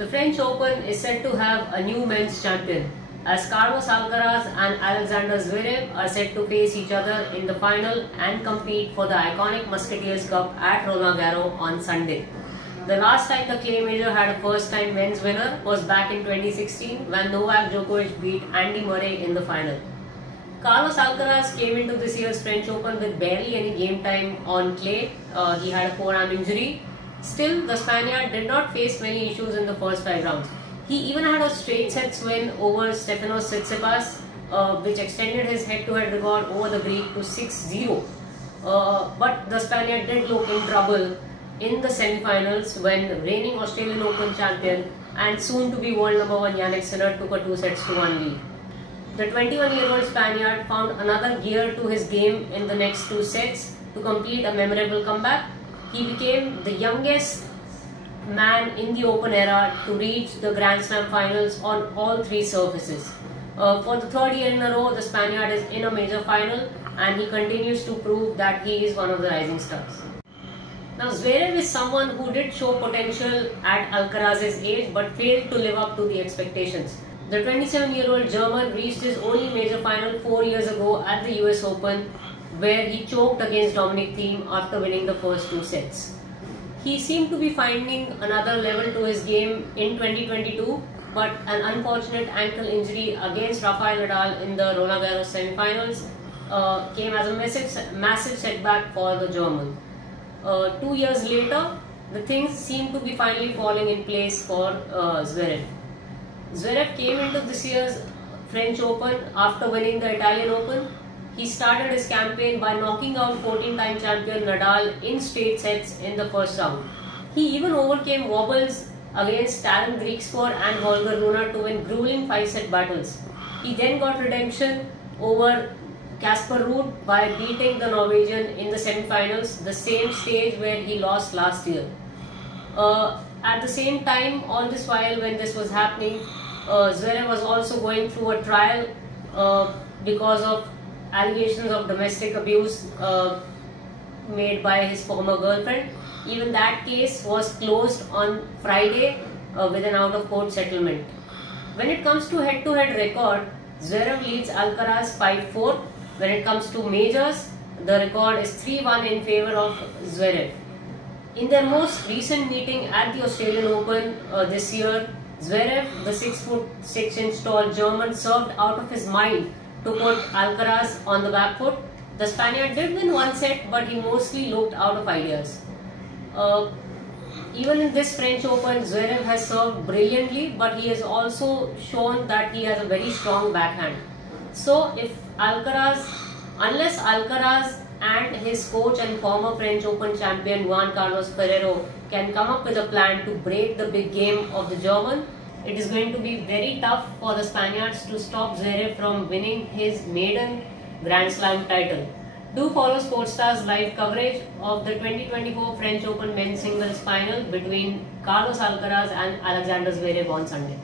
The French Open is said to have a new men's champion, as Carlos Alcaraz and Alexander Zverev are set to face each other in the final and compete for the iconic Musketeers Cup at Roland Garros on Sunday. The last time the clay major had a first-time men's winner was back in 2016 when Novak Djokovic beat Andy Murray in the final. Carlos Alcaraz came into this year's French Open with barely any game time on clay. He had a forearm injury. Still, the Spaniard did not face many issues in the first 5 rounds. He even had a straight sets win over Stefanos Tsitsipas, which extended his head-to-head record over the Greek to 6-0. But the Spaniard did look in trouble in the semi-finals when reigning Australian Open champion and soon-to-be world number 1 Jannik Sinner took a 2-1 lead. The 21-year-old Spaniard found another gear to his game in the next 2 sets to complete a memorable comeback. He became the youngest man in the Open era to reach the Grand Slam finals on all 3 surfaces. For the 3rd year in a row, the Spaniard is in a major final and he continues to prove that he is one of the rising stars. Now, Zverev is someone who did show potential at Alcaraz's age but failed to live up to the expectations. The 27-year-old German reached his only major final 4 years ago at the US Open, where he choked against Dominic Thiem after winning the first 2 sets. He seemed to be finding another level to his game in 2022, but an unfortunate ankle injury against Rafael Nadal in the Roland Garros semi-finals came as a massive setback for the German. 2 years later, the things seem to be finally falling in place for Zverev. Zverev came into this year's French Open after winning the Italian Open. He started his campaign by knocking out 14-time champion Nadal in straight sets in the first round. He even overcame wobbles against Tallon Griekspoor and Holger Rune to win grueling 5-set battles. He then got redemption over Casper Ruud by beating the Norwegian in the semi-finals, the same stage where he lost last year. At the same time, all this while when this was happening, Zverev was also going through a trial because of allegations of domestic abuse made by his former girlfriend. Even that case was closed on Friday with an out-of-court settlement. When it comes to head-to-head record, Zverev leads Alcaraz 5-4. When it comes to majors, the record is 3-1 in favor of Zverev. In their most recent meeting at the Australian Open this year, Zverev, the 6'6" tall German, served out of his mind to put Alcaraz on the back foot. The Spaniard did win 1 set, but he mostly looked out of ideas. Even in this French Open, Zverev has served brilliantly, but he has also shown that he has a very strong backhand. So unless Alcaraz and his coach and former French Open champion Juan Carlos Ferrero can come up with a plan to break the big game of the German, it is going to be very tough for the Spaniards to stop Zverev from winning his maiden Grand Slam title. Do follow Sportstar's live coverage of the 2024 French Open men's singles final between Carlos Alcaraz and Alexander Zverev on Sunday.